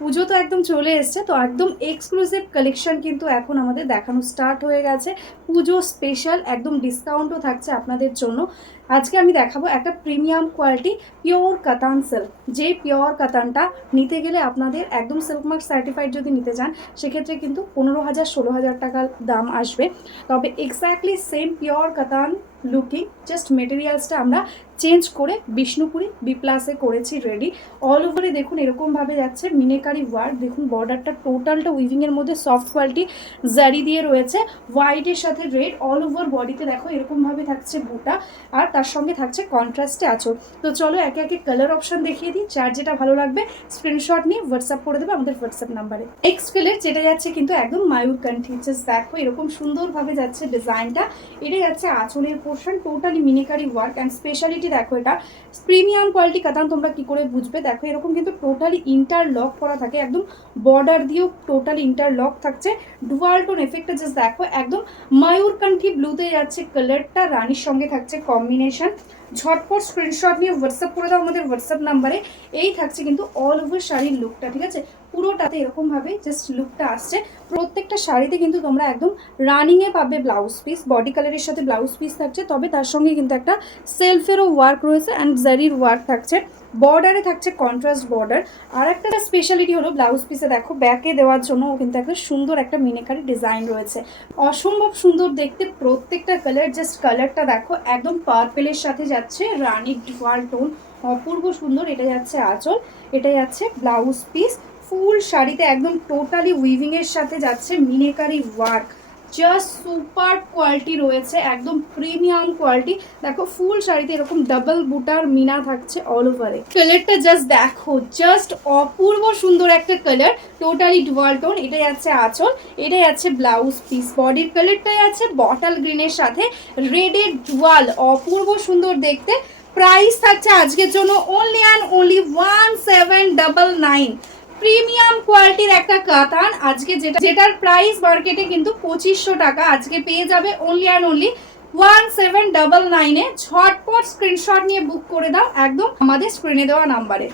পুজো তো একদম চলে এসছে, তো একদম এক্সক্লুসিভ কালেকশন কিন্তু এখন আমাদের দেখানো স্টার্ট হয়ে গেছে। পুজো স্পেশাল একদম ডিসকাউন্টও থাকছে আপনাদের জন্য। আজকে আমি দেখাবো একটা প্রিমিয়াম কোয়ালিটি পিওর কাতান সিল্ক। যে পিওর কাতানটা নিতে গেলে আপনাদের একদম সিল্ক মার্ক সার্টিফাইড যদি নিতে চান সেক্ষেত্রে কিন্তু 15,000-16,000 টাকার দাম আসবে। তবে এক্স্যাক্টলি সেম পিওর কাতান লুকিং, জাস্ট মেটেরিয়ালসটা আমরা চেঞ্জ করে বিষ্ণুপুরি বি+এ করেছি রেডি। অল ওভারে দেখুন এরকমভাবে যাচ্ছে মিনেকারি ওয়ার্ক। দেখুন বর্ডারটা টোটালটা উইভিংয়ের মধ্যে সফট কোয়ালিটি জারি দিয়ে রয়েছে, হোয়াইটের সাথে রেড। অল ওভার বডিতে দেখো এরকমভাবে থাকছে বুটা, আর তার সঙ্গে থাকছে কন্ট্রাস্টে আঁচল। তো চলো একে একে কালার অপশন দেখিয়ে দিই। যার যেটা ভালো লাগবে স্ক্রিনশট নিয়ে হোয়াটসঅ্যাপ করে দেবে আমাদের হোয়াটসঅ্যাপ নাম্বারে। নেক্সট কালার যেটা যাচ্ছে কিন্তু একদম মায়ূরকণ্ঠী, জাস্ট দেখো এরকম সুন্দরভাবে যাচ্ছে ডিজাইনটা। এটা যাচ্ছে আঁচলের portion, totally meenakari work and speciality দেখো এটা প্রিমিয়াম কোয়ালিটি কাতান। তোমরা কি করে বুঝবে, দেখো এরকম কিন্তু টোটালি ইন্টারলক করা থাকে, একদম বর্ডার দিয়েও টোটালি ইন্টারলক থাকছে। ডুয়াল টোন এফেক্টটা জাস্ট দেখো একদম মায়ূরকণ্ঠী ব্লুতে যাচ্ছে কালারটা, রানীর সঙ্গে থাকছে কম্বিনেশন। ঝটপট স্ক্রিনশট নিয়ে হোয়াটসঅ্যাপ করে দাও আমাদের হোয়াটসঅ্যাপ নাম্বারে। এই থাকছে কিন্তু অল ওভার শাড়ির লুকটা, ঠিক আছে? পুরোটাতে এরকমভাবে জাস্ট লুকটা আসছে। প্রত্যেকটা শাড়িতে কিন্তু তোমরা একদম রানিংয়ে পাবে ব্লাউজ পিস, বডি কালারের সাথে ব্লাউজ পিস থাকছে, তবে তার সঙ্গে কিন্তু একটা সেলফেরও ওয়ার্ক রয়েছে অ্যান্ড জারির ওয়ার্ক থাকছে। বর্ডারে থাকছে কন্ট্রাস্ট বর্ডার। আর একটা স্পেশালিটি হলো ব্লাউজ পিসে দেখো ব্যাকে দেওয়ার জন্য কিন্তু একটা সুন্দর একটা মিনেকারি ডিজাইন রয়েছে, অসম্ভব সুন্দর দেখতে প্রত্যেকটা কালার। জাস্ট কালারটা দেখো একদম পার্পেলের সাথে যাচ্ছে রানির ডুয়াল টোন, অপূর্ব সুন্দর। এটা যাচ্ছে আঁচল, এটা যাচ্ছে ব্লাউজ পিস। ফুল শাড়িতে একদম টোটালি উইভিংয়ের সাথে যাচ্ছে meenakari work, just super quality রয়েছে, একদম প্রিমিয়াম কোয়ালিটি। দেখো ফুল শাড়িতে এরকম ডাবল বুটার মিনা থাকছে অল ওভারে। কালারটা জাস্ট দেখো, জাস্ট অপূর্ব সুন্দর একটা কালার, টোটালি ডুয়াল টোন। এটা যাচ্ছে আঁচল, এটা যাচ্ছে ব্লাউজ পিস। বডির কালারটাই আছে বটল গ্রিনের সাথে রেডের ডুয়াল, অপূর্ব সুন্দর দেখতে। প্রাইস থাকছে আজকের জন্য অনলি অ্যান্ড অনলি 1799। প্রিমিয়াম কোয়ালিটির একটা কাতান, আজকে যেটার প্রাইস মার্কেটে কিন্তু 2500 টাকা, আজকে পেয়ে যাবে অনলি অ্যান্ড অনলি 1799-এ। ঝটপট স্ক্রিনশট নিয়ে বুক করে দাও একদম আমাদের স্ক্রিনে দেওয়া নাম্বারে।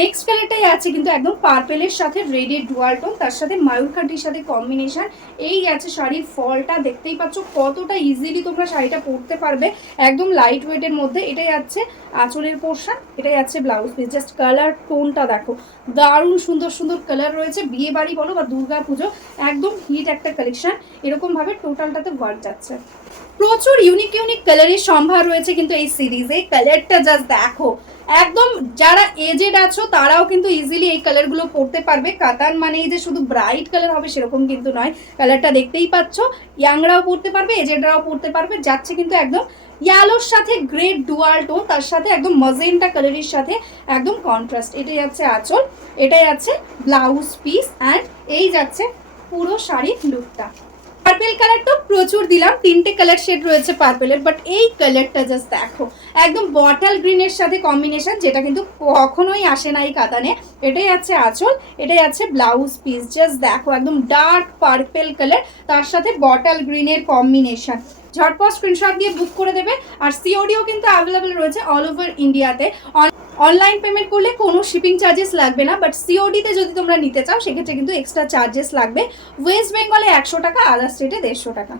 নেক্সট কালারটাই আছে কিন্তু একদম পার্পেলের সাথে রেডের ডুয়াল টোন, তার সাথে মায়ূরকণ্ঠীর সাথে কম্বিনেশন। এই আছে শাড়ির ফলটা, দেখতেই পাচ্ছ কতটা ইজিলি তোমরা শাড়িটা পরতে পারবে, একদম লাইট ওয়েটের মধ্যে। এটাই আছে আঁচলের পোর্শন, এটাই আছে ব্লাউজ পিস। জাস্ট কালার টোনটা দেখো, দারুণ সুন্দর সুন্দর কালার রয়েছে। বিয়ে বাড়ি বলো বা দুর্গা পুজো, একদম হিট একটা কালেকশন। এরকমভাবে টোটালটাতে ওয়ার্ক যাচ্ছে। প্রচুর ইউনিক ইউনিক কালারের সম্ভার রয়েছে কিন্তু এই সিরিজে। কালারটা জাস্ট দেখো, একদম যারা এজেড আছো তারাও কিন্তু ইজিলি এই কালারগুলো পরতে পারবে। কাতান মানেই যে শুধু ব্রাইট কালার হবে সেরকম কিন্তু নয়। কালারটা দেখতেই পাচ্ছ, ইয়াংরাও পরতে পারবে, এজেডরাও পরতে পারবে। যাচ্ছে কিন্তু একদম ইয়ালোর সাথে গ্রে ডুয়াল টোন, তার সাথে একদম মজেন্টা কালারের সাথে একদম কন্ট্রাস্ট। এটাই যাচ্ছে আঁচল, এটাই আছে ব্লাউজ পিস, অ্যান্ড এই যাচ্ছে পুরো শাড়ির লুকটা। পার্পেল কালার তো প্রচুর দিলাম, 3টে কালার শেড রয়েছে পার্পেলের, বাট এই কালারটা জাস্ট দেখো একদম বটল গ্রিনের সাথে কম্বিনেশন, যেটা কিন্তু কখনোই আসে না এই কাতানে। এটাই আছে আঁচল, এটাই আছে ব্লাউজ পিস। জাস্ট দেখো একদম ডার্ক পার্পেল কালার, তার সাথে বটল গ্রিনের কম্বিনেশন। ঝটপট স্ক্রিনশট দিয়ে বুক করে দেবে। আর সিওডিও কিন্তু অ্যাভেলেবেল রয়েছে অল ওভার ইন্ডিয়াতে। অনলাইন পেমেন্ট করলে কোনো শিপিং চার্জেস লাগবে না, বাট সিওডিতে যদি তোমরা নিতে চাও সেক্ষেত্রে কিন্তু এক্সট্রা চার্জেস লাগবে। ওয়েস্ট বেঙ্গলে 100 টাকা, আদার স্টেটে 150 টাকা।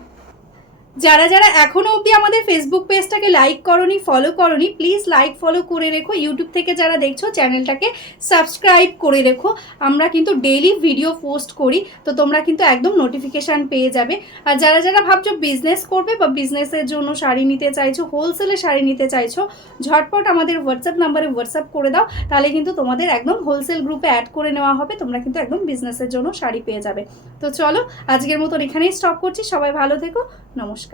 যারা যারা এখনো অবধি আমাদের ফেসবুক পেজটাকে লাইক করনি, ফলো করনি, প্লিজ লাইক ফলো করে রেখো। ইউটিউব থেকে যারা দেখছো চ্যানেলটাকে সাবস্ক্রাইব করে রেখো। আমরা কিন্তু ডেইলি ভিডিও পোস্ট করি, তো তোমরা কিন্তু একদম নোটিফিকেশান পেয়ে যাবে। আর যারা যারা ভাবছো বিজনেস করবে বা বিজনেসের জন্য শাড়ি নিতে চাইছো, হোলসেলে শাড়ি নিতে চাইছো, ঝটপট আমাদের হোয়াটসঅ্যাপ নাম্বারে হোয়াটসঅ্যাপ করে দাও, তাহলে কিন্তু তোমাদের একদম হোলসেল গ্রুপে অ্যাড করে নেওয়া হবে। তোমরা কিন্তু একদম বিজনেসের জন্য শাড়ি পেয়ে যাবে। তো চলো আজকের মতন এখানেই স্টপ করছি। সবাই ভালো থেকো, নমস্কার।